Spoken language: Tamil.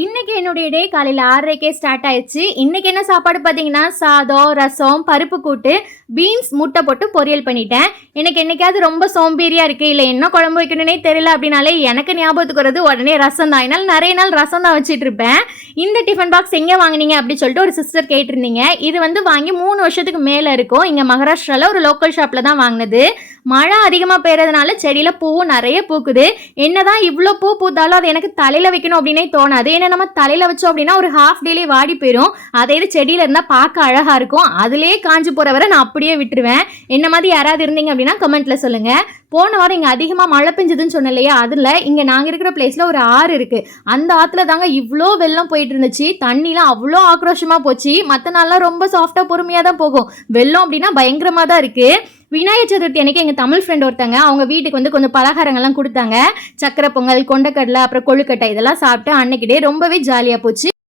இன்னைக்கு என்னுடைய டே காலையில் ஆறரைக்கே ஸ்டார்ட் ஆயிடுச்சு. இன்னைக்கு என்ன சாப்பாடு பார்த்தீங்கன்னா சாதம் ரசம் பருப்பு கூட்டு பீன்ஸ் முட்டை போட்டு பொரியல் பண்ணிட்டேன். எனக்கு என்னைக்காவது ரொம்ப சோம்பேறியாக இருக்குது இல்லை என்ன குழம்பு வைக்கணும்னே தெரியல அப்படின்னாலே எனக்கு ஞாபகத்துக்கு வருது உடனே ரசம் தான். என்னால் நிறைய நாள் ரசம் தான் வச்சுட்டு இருப்பேன். இந்த டிஃபன் பாக்ஸ் எங்கே வாங்குனீங்க அப்படின்னு சொல்லிட்டு ஒரு சிஸ்டர் கேட்டிருந்தீங்க. இது வந்து வாங்கி மூணு வருஷத்துக்கு மேலே இருக்கும். இங்கே மகாராஷ்டிராவில் ஒரு லோக்கல் ஷாப்பில் தான் வாங்கினது. மழை அதிகமாக பெய்கிறதுனால செடியில் பூவும் நிறைய பூக்குது. என்னதான் இவ்வளோ பூ பூத்தாலும் அது எனக்கு தலையில் வைக்கணும் அப்படின்னே தோணாது. ஏன்னா நம்ம தலையில் வச்சோம் அப்படின்னா ஒரு ஹாஃப் டேலே வாடி போயிடும் அதே இது செடியில் இருந்தால் பார்க்க அழகாக இருக்கும். அதுலேயே காஞ்சு போகிற வரை நான் அப்படியே விட்டுருவேன். என்ன மாதிரி யாராவது இருந்தீங்க அப்படின்னா கமெண்ட்டில் சொல்லுங்கள் போன வாரம் இங்கே அதிகமாக மழை பெஞ்சதுன்னு சொன்னேன் இல்லையா? அதில் இங்கே நாங்கள் இருக்கிற பிளேஸில் ஒரு ஆறு இருக்குது அந்த ஆற்றுல தாங்க இவ்வளோ வெள்ளம் போயிட்டு இருந்துச்சு. தண்ணிலாம் அவ்வளோ ஆக்ரோஷமாக போச்சு. மற்ற நாள்லாம் ரொம்ப சாஃப்டாக பொறுமையாக தான் போகும். வெள்ளம் அப்படின்னா பயங்கரமாக தான் இருக்குது விநாயகர் சதுர்த்தி அன்னைக்கு எங்கள் தமிழ் ஃப்ரெண்ட் ஒருத்தங்க அவங்க வீட்டுக்கு வந்து கொஞ்சம் பலகாரங்கள்லாம் கொடுத்தாங்க. சக்கரை பொங்கல் கொண்டக்கடலை அப்புறம் கொழுக்கட்டை இதெல்லாம் சாப்பிட்டு அன்னைக்கு டே ரொம்பவே ஜாலியாக போச்சு.